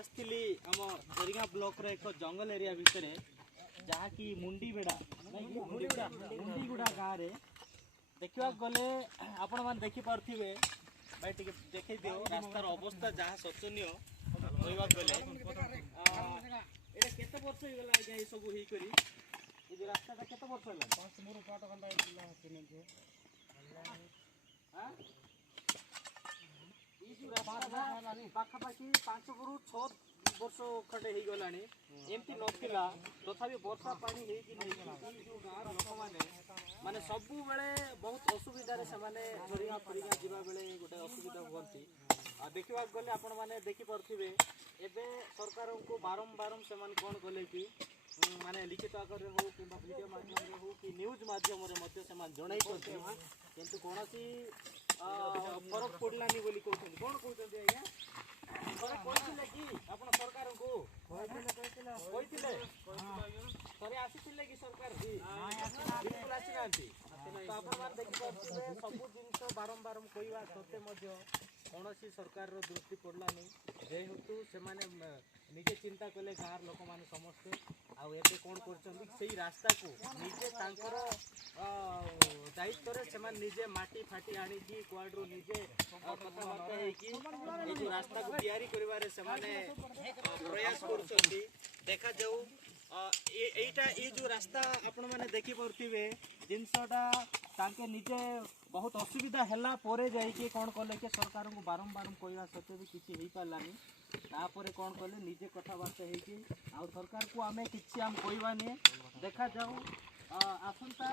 आसती आम जरिगा ब्लॉक रे एक जंगल एरिया भितर जहाँकि मुंडीबेड़ा मुंडीगुड़ा गाँव में देखा गले आपण मैंने देखिपे भाई टे देखे दियो रास्तार अवस्था जहाँ शोचनीय कहवा गले केते वर्ष हो गला आज्ञा ये सब ही करी ये रास्ताटा केते वर्ष पाखापाखि 5 ରୁ 6 वर्ष खंडे हो गला एमती नथिला तथापि वर्षा पानी जो गाँव लोक माने सबु बेले बहुत असुविधा से झरिया फरिया जावा बेले गोटे असुविधा हुंती देखा गले आपण मैंने देखिपे एवं सरकार को बारंबार से कौन कले कि माने लिखित आकार हो कि वीडियो माध्यम हो कि न्यूज माध्यम जन किंतु कौन फरक पड़लानी बोली कहते कौन कहते आज्ञा कहते कि आप सरकार को थे आसी कि सरकार बिल्कुल आसी ना तो आप देखिए सब जिन बारंबार कहवा सत्ते कौन सरकार दृष्टि पड़लानी जेहेतु से निजे चिंता कले गाँव लोक मैंने समस्ते आए कौन कर रास्ता को निजे दायित्व से निजे माटी फाटी आनिकी कुआड्रु निजे कथबार्ता हो रास्ता को तैयारी करिवारे प्रयास कर देखा जाऊ एटा ये जो रास्ता आपण मैंने देखी पारे जिनसटा तांके निजे बहुत असुविधा है पर जाइए कौन कले कि सरकार को बारंबार कहवा सत्वे भी किसी हो पारानी तापर कौन कले निजे कथबार्ता हो सरकार को आम कि आम कहवानी देखा जाऊ आसंता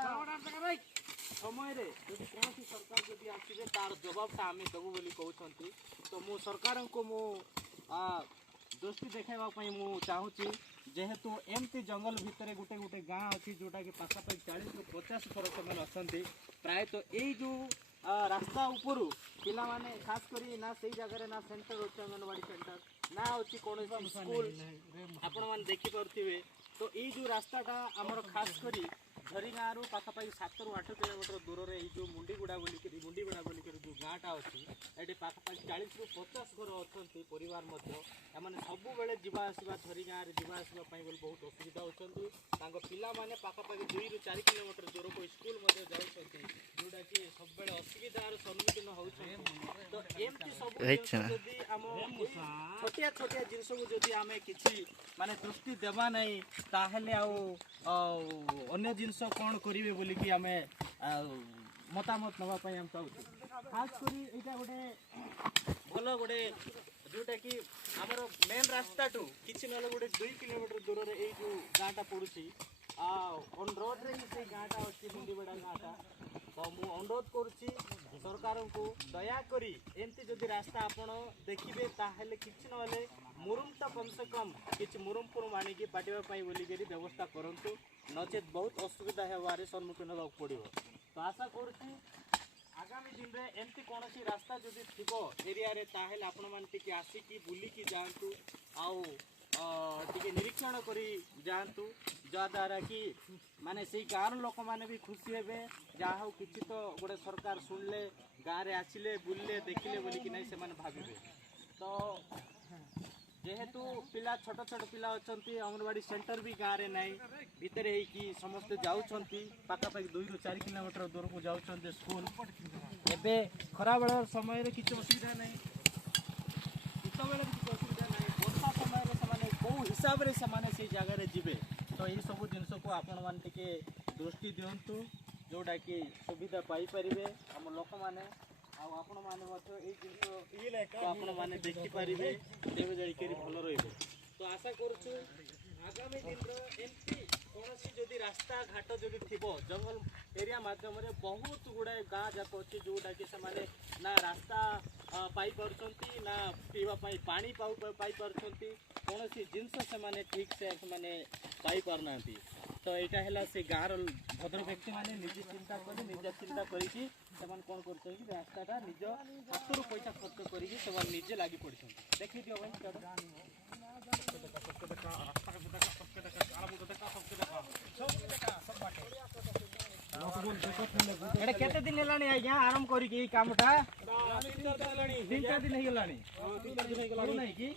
समय कौन सरकार जब आसवे तार जवाबटा आम देवु बोली कहते तो मु सरकार को मु दृष्टि देखाइबा मु चाहूँगी जेहेतु एमती जंगल भितर गोटे गोटे गाँ अच्छी जोटा कि पाखापाखि 40 ରୁ 50 घर से अच्छा प्रायतः यही जो रास्ता उपरू पिला माने खास करी ना से जगह ना सेंटर अच्छे अंगनवाड़ी सेंटर ना अच्छी कौन स्कूल आपण मैंने देखिपे तो ये जो रास्ताटा आमर खास करी झरिगाँ रु पाखापाखि 7 ରୁ 8 किलोमीटर दूर रे जो मुंडीगुड़ा बोलिक जो गाँटा अच्छी ये पाखापाखि 40 ରୁ 50 घर अच्छा परिवार मैंने सब बेले जावासवा झरिगाँ जावासवाई बहुत असुविधा होती पिला माने पाखापाखि 2 ରୁ 4 किलोमीटर दूर को स्कूल जाऊँगी जोटा कि सब बेले असुविधार सम्मुखीन होती तो एमती सब जदि आम छोटिया छोटिया जिनस को जदि आम कि माने दृष्टि देवा नहीं ताहले अन्य जिनस कौन करेंगे बोलिकी आम मतामत नापी आम चाहूँ खास करी यहाँ गोटे भल गोटे जोटा कि आमर मेन रास्ता टू कि ना गोटे 2 किलोमीटर दूर रे ये जो गाँटा पड़ुची ऑन रोड रे से गाँटा अच्छी मुंडीबेड़ा गाँटा तो मु अनुरोध करुच्ची सरकार को दयाकोरी एमती जदि रास्ता आपण देखिए ताहले किछि नले मुरुम तो कम से कम किछि मुरुम पुरुम आनिकी पाटिबाई बोलिकी व्यवस्था करंतु नचेत बहुत असुविधा हेबारे सम्मुखीन होगा पड़ो तो आशा करुच्ची आगामी दिन में एमती कौन रास्ता जदि थो एरिया रे ताहले आपण माने टिके आसिकी बुलिकी जातु आउ टिके निरीक्षण करी जातु जद्वारा कि माने से गाँव लोक मैंने भी खुशी हे जहाँ हो किसी तो गोटे सरकार शुणिले गाँव में आसिले बुलिले देखिले बोलिकी नहीं से भाविबे तो जेहेतु पिला छोट छोट पिला अच्छा अंगनवाड़ी सेंटर भी गाँव में नाई भितर कि समस्ते जाऊँगी पाखापाखि 2 ରୁ 4 किलोमीटर दूर को जाऊँ स्कूल एवं खरा बेल समय किसी असुविधा ना शीत बेले किसी असुविधा ना वर्षा समय कौ हिसाब से जगार जी तो ये सब जिनस को आपण मैंने दृष्टि दिंतु जोटा कि सुविधा पाइपर आम लोक मैंने आपण मैंने देखिपारे तेज जाकर भल रे तो आशा करुचु आगामी दिन एमती कौन जदि रास्ता घाट जदि थी जंगल एरिया माध्यम बहुत गुड़ाए गाँ जाक अच्छी जोटा कि से ना रास्ता पाई पार्टी ना पीवाई पानी पाई पार्टी कौन जिनस से ठीक से पाई पारना तो यहाँ है से गाँव भद्र व्यक्ति मैंने निजे चिंता कर निजे चिंता करी कौन कर रास्ताटा निज हाथ पैसा खर्च कर निजे लगी पड़ते देखी दियो भाई एटा केते दिन हेलानी आज्ञा आरंभ करी की कामटा 3-4 दिन हेलानी 3-4 दिन हेलानी नहीं की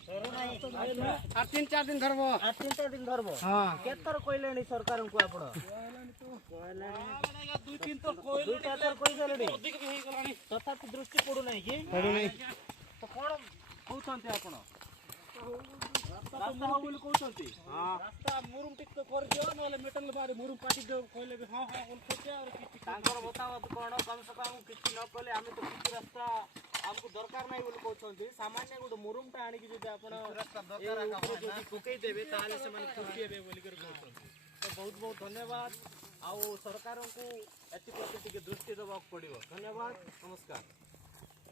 3-4 दिन धरबो 3-4 दिन धरबो हां केतर कोइलेनी सरकार को आपण कोइलेनी 2-3 तो कोइलेनी अधिक भी हे गलानी तथापि दृष्टि पडू नहीं की तो कोन कहउछन्ते आपण रास्ता हो बोली कहउछन्ते हां रास्ता मुरुम टिक तो कर दियो नले मेटल बारे मुरुम काटी दियो कहले भी हां हां बोल खोचे और किछि तांकर बतावा कोन कम से कम किछि न कले आमे तो किछि रास्ता हमको दरकार नाही बोली कहउछन्ते सामान्य गुड मुरुम टा आनी कि जदि आपण रास्ता दरकार का जदि कुकै देबे ताले से माने खुशी हेबे बोली कर कहउछन्ते तो बहुत बहुत धन्यवाद आउ सरकार को एति प्रति दृष्टि देबा पड़िबो धन्यवाद नमस्कार।